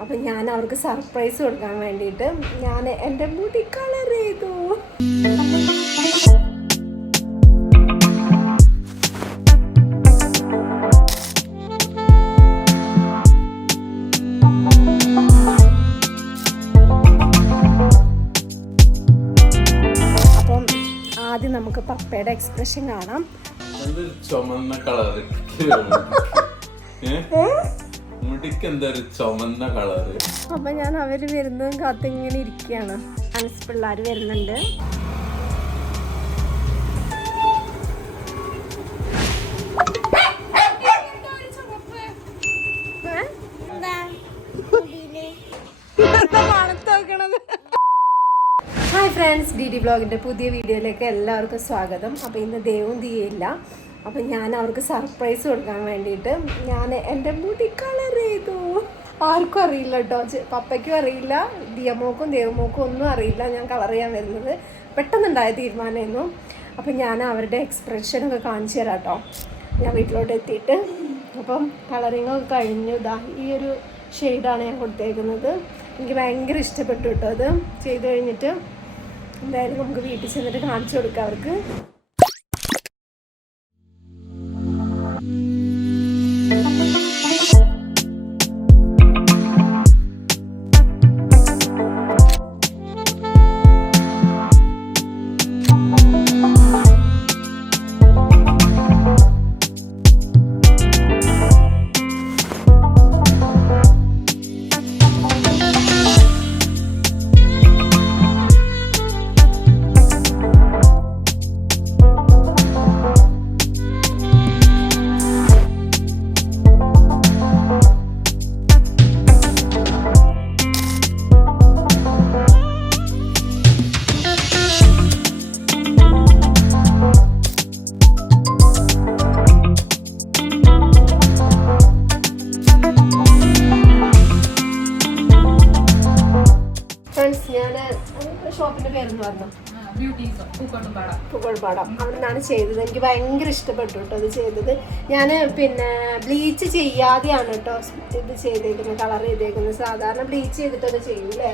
അപ്പം ഞാൻ അവർക്ക് സർപ്രൈസ് കൊടുക്കാൻ വേണ്ടിയിട്ട് ഞാൻ എന്റെ മുടി കളർ ചെയ്തു. അപ്പം ആദ്യം നമുക്ക് പപ്പയുടെ എക്സ്പ്രഷൻ കാണാം. ചുമന്ന കളറ് മുടിക്ക് എന്തൊരു ചുമന്ന കളറ്? അപ്പൊ ഞാൻ അവർ വരുന്നതും കാത്ത് ഇങ്ങനെ ഇരിക്കുകയാണ്. അനസ് പിള്ളേർ വരുന്നുണ്ട്. ഹായ് ഫ്രണ്ട്സ് ഡി ഡി ബ്ലോഗിന്റെ പുതിയ വീഡിയോയിലേക്ക് എല്ലാവർക്കും സ്വാഗതം. അപ്പോൾ ഇന്ന് ദേവും തീയയില്ല അപ്പോൾ ഞാൻ അവർക്ക് സർപ്രൈസ് കൊടുക്കാൻ വേണ്ടിയിട്ട് ഞാൻ എന്റെ മുടി കളർ ചെയ്തു ആർക്കും അറിയില്ല കേട്ടോ പപ്പയ്ക്കും അറിയില്ല ദിയമോക്കും ദേവമോക്കും ഒന്നും അറിയില്ല ഞാൻ കളർ ചെയ്യാൻ വരുന്നത്. പെട്ടെന്നുണ്ടായ തീരുമാനമായിരുന്നു. അപ്പം ഞാൻ അവരുടെ എക്സ്പ്രഷനൊക്കെ കാണിച്ചു തരാം കേട്ടോ ഞാൻ വീട്ടിലോട്ട് എത്തിയിട്ട്. അപ്പം കളറിങ് ഒക്കെ കഴിഞ്ഞു. ഇതാ ഈ ഒരു ഷെയ്ഡാണ് ഞാൻ കൊടുത്തേക്കുന്നത്. എനിക്ക് ഭയങ്കര ഇഷ്ടപ്പെട്ടു കേട്ടോ അത്. ചെയ്ത് കഴിഞ്ഞിട്ട് എന്തായാലും നമുക്ക് വീട്ടിൽ ചെന്നിട്ട് കാണിച്ചു കൊടുക്കാം അവർക്ക്. പൂക്കോട്ടുംപാട പുകൾപാടം അവിടെ നിന്നാണ് ചെയ്തത്. എനിക്ക് ഭയങ്കര ഇഷ്ടപ്പെട്ടു കേട്ടോ ഇത് ചെയ്തത്. ഞാൻ പിന്നെ ബ്ലീച്ച് ചെയ്യാതെയാണ് കേട്ടോ ഇത് ചെയ്തേക്കുന്നത് കളർ ചെയ്തേക്കുന്നത്. സാധാരണ ബ്ലീച്ച് ചെയ്തിട്ടൊക്കെ ചെയ്യൂലേ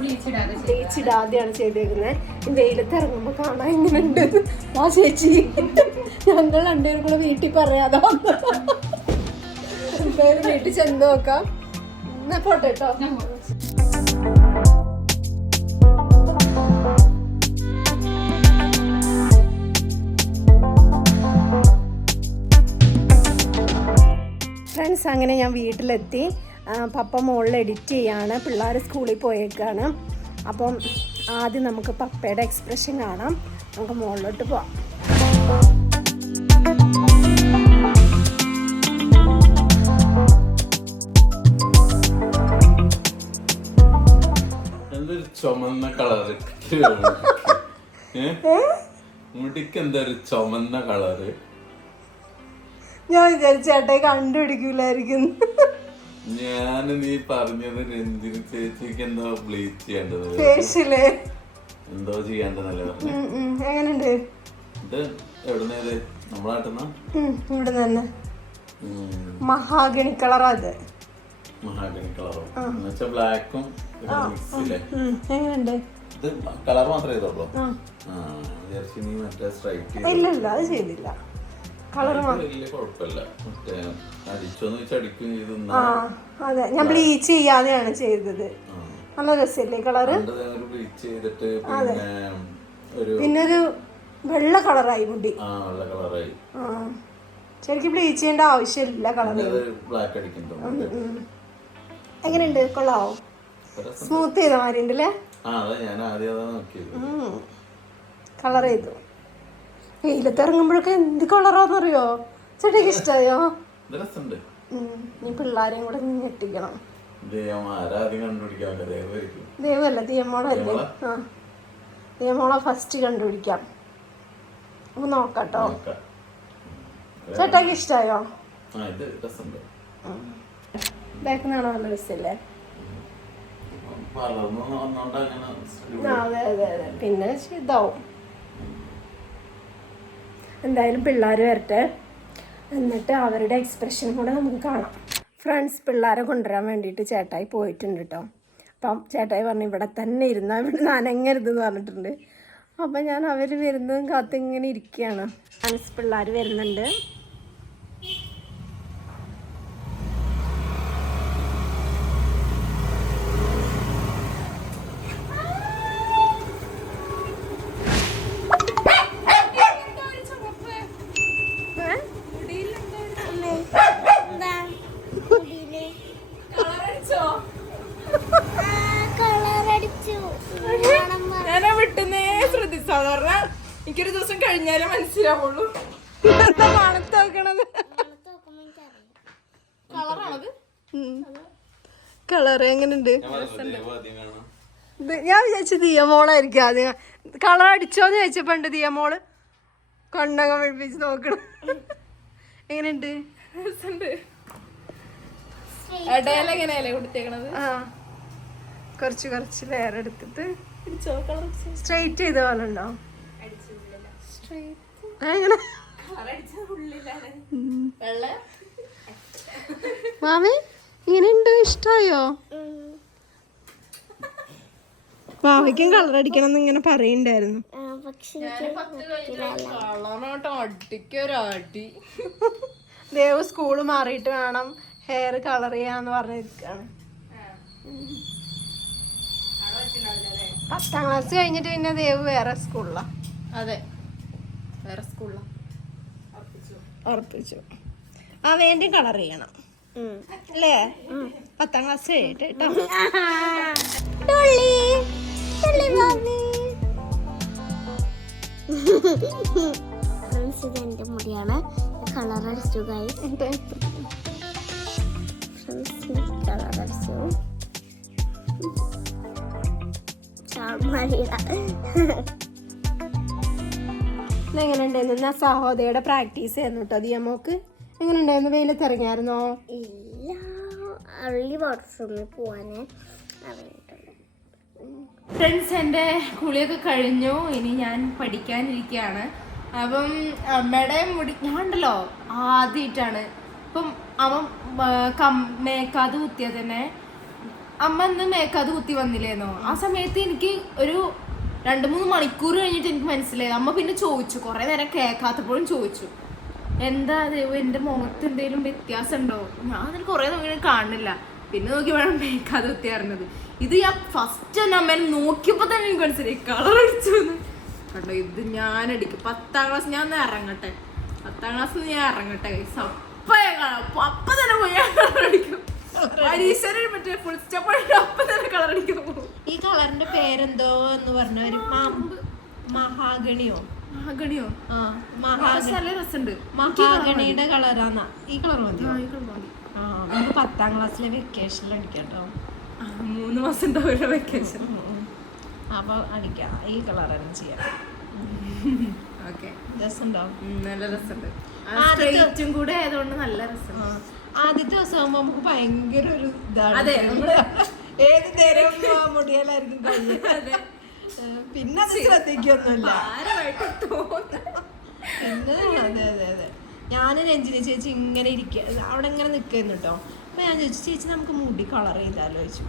ബ്ലീച്ച് ഇടാതെ ബ്ലീച്ച് ഇടാതെയാണ് ചെയ്തേക്കുന്നത്. വെയിലത്ത് ഇറങ്ങുമ്പോൾ കാണാൻ ഇങ്ങനെയുണ്ട് ആ ചേച്ചി. ഞങ്ങൾ രണ്ടുപേരും കൂടെ വീട്ടിൽ പറയാതെ. എന്തായാലും വീട്ടിൽ ചെന്ന് നോക്കാം. എന്നാ പോട്ടെ കേട്ടോ. ഫ്രണ്ട്സ് അങ്ങനെ ഞാൻ വീട്ടിലെത്തി. പപ്പ മുകളിൽ എഡിറ്റ് ചെയ്യാണ്. പിള്ളേർ സ്കൂളിൽ പോയേക്കാണ്. അപ്പം ആദ്യം നമുക്ക് പപ്പയുടെ എക്സ്പ്രഷൻ കാണാം. നമുക്ക് മുകളിലോട്ട് പോവാം. ചുമന്ന കളറ് മുടിക്ക് എന്തൊരു ചുമന്ന കളറ് ഞാൻ വിചാരിച്ചു ചേട്ടായി കണ്ടുപിടിക്കൂലായിരിക്കും. ഞാൻ നീ പറഞ്ഞത് രഞ്ജിനി ചേച്ചിക്ക് എന്തോ ബ്ലീച്ച് ചെയ്യേണ്ടത്. ഫേഷ്യൽ എന്തോ ചെയ്യേണ്ടതല്ലേ പറഞ്ഞു? എങ്ങനെയുണ്ട് ഇത് എവിടുന്നേത് ഇത്? ഉം, ഇവിടെ തന്നെ. മഹാഗണി കളറാ അത് മഹാഗണി കളറോ? എന്നുവെച്ചാ ബ്ലാക്കും എങ്ങനെയുണ്ട് ഇത് കളർ മാത്രമേ ചെയ്തോളൂ ഇല്ല ഇല്ല അത് ചെയ്തില്ല. അതെ. ഞാൻ ബ്ലീച്ച് ചെയ്യാതെയാണ് ചെയ്തത്. നല്ല രസമില്ലേ കളറ് അതെ. പിന്നെ ഒരു വെള്ള കളറായി മുടി. ശരിക്കും ബ്ലീച്ച് ചെയ്യേണ്ട ആവശ്യമില്ല കളർ എങ്ങനെയുണ്ട്? കൊള്ളാവോ? സ്മൂത്ത് ചെയ്ത മാതിരി ഉണ്ടല്ലേ കളർ ചെയ്തു. വെയിലത്ത് ഇറങ്ങുമ്പോഴൊക്കെ എന്ത് കളറാന്നറിയോ? ചേട്ടയ്ക്ക് ഇഷ്ടായോ? നീ പിള്ളേരെയും കൂടെ നീ ഞെട്ടിക്കണം. ദൈവമല്ല ദിയമോളല്ലേ ആ. ദിയമോളെ ഫസ്റ്റ് കണ്ടുപിടിക്കാം. ഒന്ന് നോക്കാട്ടോ. നോക്കാം. ചേട്ടാക്ക് ഇഷ്ടായോ? ബാക്കിൽ നിന്നാണോ നല്ല ആ, അതെ അതെ അതെ. പിന്നെ ഇതാവും എന്തായാലും പിള്ളേർ വരട്ടെ. എന്നിട്ട് അവരുടെ എക്സ്പ്രഷൻ കൂടെ നമുക്ക് കാണാം. ഫ്രണ്ട്സ് പിള്ളേരെ കൊണ്ടുവരാൻ വേണ്ടിയിട്ട് ചേട്ടായി പോയിട്ടുണ്ട് കേട്ടോ അപ്പം ചേട്ടായി പറഞ്ഞു ഇവിടെ തന്നെ ഇരുന്നാൽ ഇവിടെ നനങ്ങരുതെന്ന് പറഞ്ഞിട്ടുണ്ട്. അപ്പം ഞാൻ അവർ വരുന്നതും കാത്തിങ്ങനെ ഇരിക്കുകയാണ്. ഫ്രണ്ട്സ് പിള്ളേർ വരുന്നുണ്ട്. എന്താ മണത്ത് നോക്കണത് കളറാണത്. കളർ എങ്ങനെയുണ്ട്? ഞാൻ വിചാരിച്ചു ദിയമോളായിരിക്കും ആദ്യം കളർ അടിച്ചോന്ന് ചോദിച്ചപ്പോണ്ട് ദിയമോൾ കണ്ണൊക്കെ വെളുപ്പിച്ച് നോക്കണം. എങ്ങനെയുണ്ട്? കൊറച്ച് കൊറച്ച് കൊടുത്തേക്കണത്? ആ. കുറച്ച് കുറച്ച് ലെയർ എടുത്തിട്ട് സ്ട്രെയിറ്റ് ചെയ്ത പോലെ ഉണ്ടോ? എങ്ങനെ? മാമി ഇങ്ങനെയുണ്ട്? ഇഷ്ടായോ? മാമിക്കും കളർ അടിക്കണം എന്ന് ഇങ്ങനെ പറയണ്ടായിരുന്നു ദേവ് സ്കൂൾ മാറിയിട്ട് വേണം ഹെയർ കളർ ചെയ്യാന്ന് പറഞ്ഞിരിക്കാണ്. പത്താം ക്ലാസ് കഴിഞ്ഞിട്ട് പിന്നെ ദേവ് വേറെ സ്കൂളിലാ അതെ. വേറെ സ്കൂളിലാ ഉറപ്പിച്ചു ആ വേണ്ടി കളർ ചെയ്യണം. അല്ലേ? പത്താം ക്ലാസ് കഴിഞ്ഞിട്ട് കേട്ടോ. ഫ്രണ്ട്സ് ഇത് എന്റെ മുടിയാണ്. കളർ അടിച്ചു കളർ അടിച്ചു. എങ്ങനെ ഉണ്ടായിരുന്നു എന്നാ സഹോദയുടെ പ്രാക്ടീസ് ചെയ്യുന്നു കേട്ടോ ദിയമോക്ക് എങ്ങനെ ഉണ്ടായിരുന്നു വെയിലത്ത് ഇറങ്ങിയായിരുന്നോ ഇല്ല. അള്ളി ബാത്റൂമിൽ പോവാന് ഫ്രണ്ട്സ് എന്റെ കുളിയൊക്കെ കഴിഞ്ഞു. ഇനി ഞാൻ പഠിക്കാനിരിക്കുകയാണ് അപ്പം അമ്മയുടെ മുടി ഞാൻ ഉണ്ടല്ലോ ആദ്യമായിട്ടാണ് ഇപ്പം അവൻ കം മേക്കാത് കുത്തിയത് തന്നെ. അമ്മ ഇന്ന് മേക്കാത് കുത്തി വന്നില്ലേന്നോ? ആ സമയത്ത് എനിക്ക് ഒരു രണ്ട് മൂന്ന് മണിക്കൂർ കഴിഞ്ഞിട്ട് എനിക്ക് മനസ്സിലായി. അമ്മ പിന്നെ ചോദിച്ചു. കുറേ നേരം കേൾക്കാത്തപ്പോഴും ചോദിച്ചു. എന്താ ദൈവം എന്റെ മുഖത്ത് എന്തെങ്കിലും വ്യത്യാസം ഉണ്ടോ ഞാൻ അതിന് കുറേ നോക്കി കാണുന്നില്ല. പിന്നെ നോക്കി വേണം മേക്കാതെ കുത്തി ഇത് ഞാൻ ഫസ്റ്റ് തന്നെ അമ്മേനെ നോക്കിയപ്പോൾ തന്നെ എനിക്ക് മനസ്സിലായി. കളർ അടിച്ചു കണ്ടോ ഇത് ഞാൻ അടിക്കും. പത്താം ക്ലാസ് ഞാൻ ഒന്ന് ഇറങ്ങട്ടെ. പത്താം ക്ലാസ് ഞാൻ ഇറങ്ങട്ടെ. അപ്പ കാണാം തന്നെ പോയി കളർ അടിക്കും. പരീക്ഷ മറ്റേ ഫുൾ സ്റ്റെപ്പ് അപ്പൊ തന്നെ കളർ അടിക്കാൻ പോകും ഈ കളറിന്റെ പേരെന്തോ എന്ന് പറഞ്ഞ ഒരു മഹാഗണിയോ? മഹാഗണിയോ? ആ മഹാഗണി. മഹാഗണിയുടെ കളറാന്നാ. ഈ കളർ മതി. ആ നമുക്ക് പത്താം ക്ലാസ്സിലെ വെക്കേഷനിൽ അടിക്കാം കേട്ടോ മൂന്ന് മാസം ഉണ്ടാവില്ല വെക്കേഷൻ അപ്പൊ അടിക്കാം. ഈ കളർ തന്നെ ചെയ്യാം. ഓക്കെ. രസമുണ്ടാവും നല്ല രസമുണ്ട്. കൂടെ ആയതുകൊണ്ട് നല്ല ആദ്യത്തെ ദിവസം ആകുമ്പോ നമുക്ക് ഭയങ്കര ഒരു ഇതാണ്. അതെ, ഏത് നേരവും മുടിയലായിരിക്കും പിന്നെ അത് ശ്രദ്ധിക്കൊന്നുമില്ല. പിന്നെ അതെ അതെ അതെ ഞാൻ രഞ്ജിനി ചേച്ചി ഇങ്ങനെ ഇരിക്കുക അവിടെ ഇങ്ങനെ നിൽക്കുന്നു കേട്ടോ അപ്പൊ ഞാൻ ചോദിച്ചു ചേച്ചി നമുക്ക് മുടി കളർ ചെയ്താലോ? ചോദിച്ചു.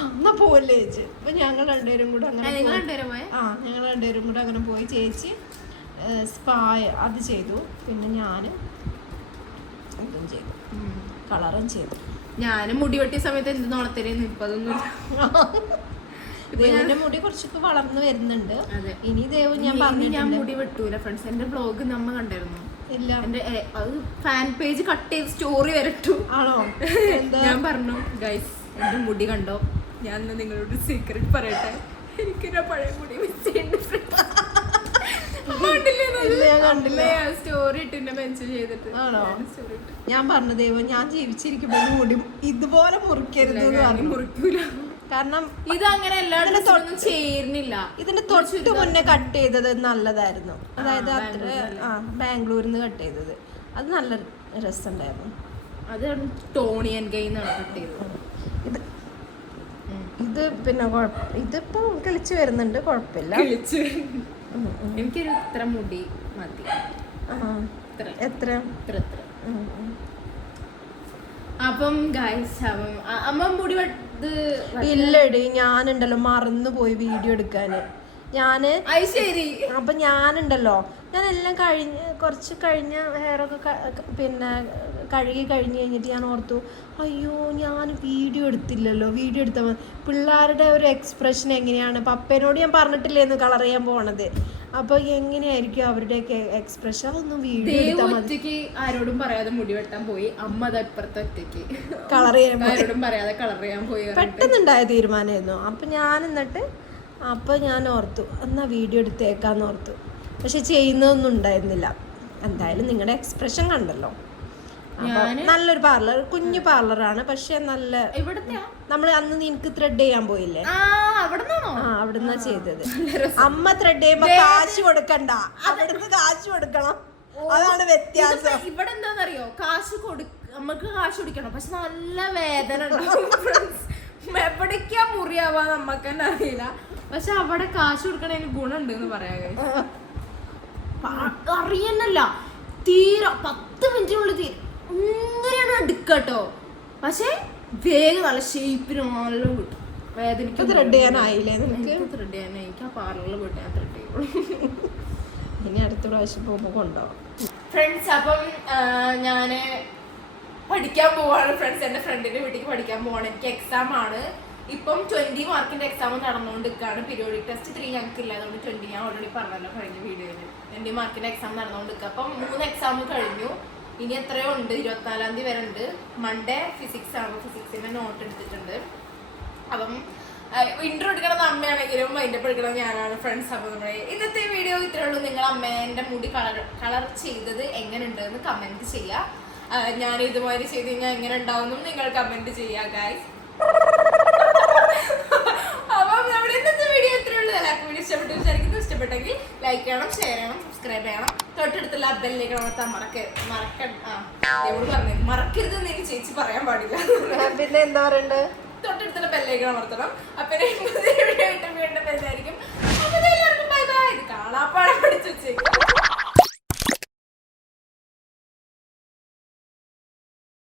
അന്ന എന്നാ പോവല്ലേ ചേച്ചി. അപ്പൊ ഞങ്ങൾ രണ്ടുപേരും കൂടെ അങ്ങനെ? ആ ഞങ്ങൾ രണ്ടുപേരും കൂടെ അങ്ങനെ പോയി. ചേച്ചി സ്പായ അത് ചെയ്തു. പിന്നെ ഞാൻ ഇതും ചെയ്തു. കളറും ചെയ്തു. ഞാനും മുടി വെട്ടിയ സമയത്ത് എന്ത് നോളത്തരേന്ന് ഇപ്പൊ അതൊന്നും മുടി കുറച്ചൊക്കെ വളർന്നു വരുന്നുണ്ട്. ഇനി ദേവ് ഞാൻ പറഞ്ഞു ഞാൻ മുടി വെട്ടൂല ഫ്രണ്ട്സ് എന്റെ ബ്ലോഗ് നമ്മ കണ്ടായിരുന്നു ഇല്ല. എന്റെ അത് ഫാൻ പേജ് കട്ട് ചെയ്ത് സ്റ്റോറി വരട്ടു ആണോ? എന്താ? ഞാൻ പറഞ്ഞു ഗൈസ് എന്റെ മുടി കണ്ടോ? ഞാൻ നിങ്ങളോട് സീക്രട്ട് പറയട്ടെ. എനിക്ക് എന്റെ പഴയ മുടി മിസ് കണ്ടില്ല. സ്റ്റോറി മെൻഷൻ ചെയ്തിട്ട്. ആണോ? ഞാൻ പറഞ്ഞു ദൈവം ഞാൻ ജീവിച്ചിരിക്കുമ്പോൾ കൂടി ഇതുപോലെ മുറിക്കരുത് എന്ന് പറഞ്ഞു. മുറിക്കൂല. കാരണം ഇത് അങ്ങനെ എല്ലാവരും തൊട്ടും ചേരുന്നില്ല. ഇതിന്റെ തൊട്ട് മുന്നേ കട്ട് ചെയ്തത് നല്ലതായിരുന്നു. അതായത് അത്ര ആ ബാംഗ്ലൂരിൽ നിന്ന് കട്ട് ചെയ്തത്. അത് നല്ല രസമുണ്ടായിരുന്നു. അത് ടോണിയൻ കൈന്നാണ് കട്ട് ചെയ്തത്. ഇത് ഇത് പിന്നെ ഇതിപ്പോ കളിച്ചു വരുന്നുണ്ട് കുഴപ്പമില്ല. എനിക്കൊരു ഇത്ര മുടി എത്ര? ഇത്ര ഇത്ര. അപ്പം ഗായ്സ് അപ്പം അമ്മ മുടി വെട്ട് ഇല്ലടി ഞാനുണ്ടല്ലോ മറന്നു പോയി വീഡിയോ എടുക്കാന്. ഞാൻ ശരി. അപ്പൊ ഞാനുണ്ടല്ലോ. ഞാൻ എല്ലാം കഴിഞ്ഞ് കുറച്ച് കഴിഞ്ഞ ഹെയറൊക്കെ പിന്നെ കഴുകി കഴിഞ്ഞ് കഴിഞ്ഞിട്ട് ഞാൻ ഓർത്തു അയ്യോ ഞാൻ വീഡിയോ എടുത്തില്ലല്ലോ വീഡിയോ എടുത്താൽ മതി പിള്ളേരുടെ ഒരു എക്സ്പ്രഷൻ എങ്ങനെയാണ്? പപ്പേനോട് ഞാൻ പറഞ്ഞിട്ടില്ലേന്ന് കളർ ചെയ്യാൻ പോണത്. അപ്പൊ എങ്ങനെയായിരിക്കും അവരുടെ എക്സ്പ്രഷൻ ഒന്നും വീഡിയോ ഒറ്റയ്ക്ക് ആരോടും പറയാതെ മുടി വെട്ടാൻ പോയി. അമ്മ അതപ്പുറത്തെ അപ്പുറത്ത് ഒറ്റയ്ക്ക്. കളർ ചെയ്യാൻ. ആരോടും പറയാതെ കളർ ചെയ്യാൻ പോയി. പെട്ടെന്നുണ്ടായ തീരുമാനമായിരുന്നു. അപ്പൊ ഞാൻ എന്നിട്ട് അപ്പൊ ഞാൻ ഓർത്തു എന്നാ വീഡിയോ എടുത്തേക്കാന്ന് ഓർത്തു. പക്ഷെ ചെയ്യുന്നതൊന്നും ഉണ്ടായിരുന്നില്ല. എന്തായാലും നിങ്ങളുടെ എക്സ്പ്രഷൻ കണ്ടല്ലോ. നല്ലൊരു പാർലർ കുഞ്ഞു പാർലറാണ് പക്ഷെ നല്ല ഇവിടത്തെയാ നമ്മൾ അന്ന് നിനക്ക് ത്രെഡ് ചെയ്യാൻ പോയില്ലേ? ആ അവിടുന്ന് ചെയ്തത്. അമ്മ ത്രെഡ് ചെയ്യുമ്പോ കാശ് കൊടുക്കണ്ട. അവിടുന്ന് കാശ് കൊടുക്കണം. അതാണ് വ്യത്യാസം. ഇവിടെ എന്താണെന്നറിയോ കാശ് കൊടുക്ക നമുക്ക് കാശ് കൊടുക്കണം. പക്ഷെ നല്ല വേദന. എവിടേക്കാ മുറിയാവാ നമ്മക്ക് തന്നെ അറിയില്ല. പക്ഷെ അവിടെ കാശ് കൊടുക്കണതിന് ഗുണുണ്ട് എന്ന് പറയാ അറിയണല്ല തീരെ പത്ത് മിനിറ്റിനുള്ളിൽ തീരെ. ഇങ്ങനെയാണ് എടുക്കട്ടോ പക്ഷെ വേഗം നല്ല ഷേപ്പിന് നല്ല കിട്ടും വേദനിക്കും ത്രെഡ് ചെയ്യാനായില്ലേ എനിക്ക് ത്രെഡ് ചെയ്യാൻ എനിക്ക് ആ പാർലറിൽ പോയിട്ട് ഞാൻ ത്രെഡ് ചെയ്യുള്ളൂ. ഇനി അടുത്ത പ്രാവശ്യം പോകുമ്പോൾ കൊണ്ടുപോകാം ഫ്രണ്ട്സ് അപ്പം ഞാൻ പഠിക്കാൻ പോവാണ്. ഫ്രണ്ട്സ് എന്റെ ഫ്രണ്ടിന്റെ വീട്ടിലേക്ക് പഠിക്കാൻ പോവാണ്. എനിക്ക് എക്സാം ആണ്. ഇപ്പം ട്വന്റി മാർക്കിന്റെ എക്സാം നടന്നുകൊണ്ടിരിക്കുകയാണ് പീരിയോഡിക് ടെസ്റ്റ് ത്രീ ഞങ്ങൾക്ക് ഇല്ല അതുകൊണ്ട് ട്വന്റി ഞാൻ ഓൾറെഡി പറഞ്ഞല്ലോ കഴിഞ്ഞ വീഡിയോയിൽ ട്വന്റി മാർക്കിന്റെ എക്സാം നടന്നുകൊണ്ടിരിക്കുക അപ്പം മൂന്ന് എക്സാം കഴിഞ്ഞു. ഇനി എത്രയോ ഉണ്ട് ഇരുപത്തിനാലാം തീയതി വരെ ഉണ്ട്. മൺഡേ ഫിസിക്സ് ആണ് ഫിസിക്സിന്റെ നോട്ട് എടുത്തിട്ടുണ്ട്. അപ്പം ഇൻട്രോ എടുക്കണത് അമ്മയാണെങ്കിലും അതിന്റെ എടുക്കണത് ഞാനാണ് ഫ്രണ്ട്സ് അപ്പോൾ നമ്മുടെ ഇന്നത്തെ വീഡിയോ ഇത്രേ ഉള്ളൂ. നിങ്ങൾ അമ്മേന്റെ മുടി കളർ കളർ ചെയ്തത് എങ്ങനെയുണ്ട് എന്ന് കമന്റ് ചെയ്യുക ഞാൻ ഇതുമാതിരി ചെയ്ത് കഴിഞ്ഞാൽ എങ്ങനെ ഉണ്ടാവുമെന്നും നിങ്ങൾ കമന്റ് ചെയ്യുക ഗായ്സ് ഇഷ്ടപ്പെട്ടെങ്കിൽ ലൈക്ക് ചെയ്യണം ഷെയർ ചെയ്യണം സബ്സ്ക്രൈബ് ചെയ്യണം. തൊട്ടടുത്തുള്ള ബെല്ലേക്ക് അമർത്താൻ മറക്കരുത് മറക്ക ആ പറഞ്ഞു മറക്കരുത് എന്ന് എനിക്ക് ചേച്ചി പറയാൻ പാടില്ല. പിന്നെ എന്താ പറയണ്ടത് തൊട്ടടുത്തുള്ള ബെല്ലേക്ക് അമർത്തണം അപ്പൊ വീണ്ടും വരുന്നതായിരിക്കും. എല്ലാവർക്കും ബൈ ബൈ കാണാപ്പാടം പഠിച്ചു വെച്ചേക്കും.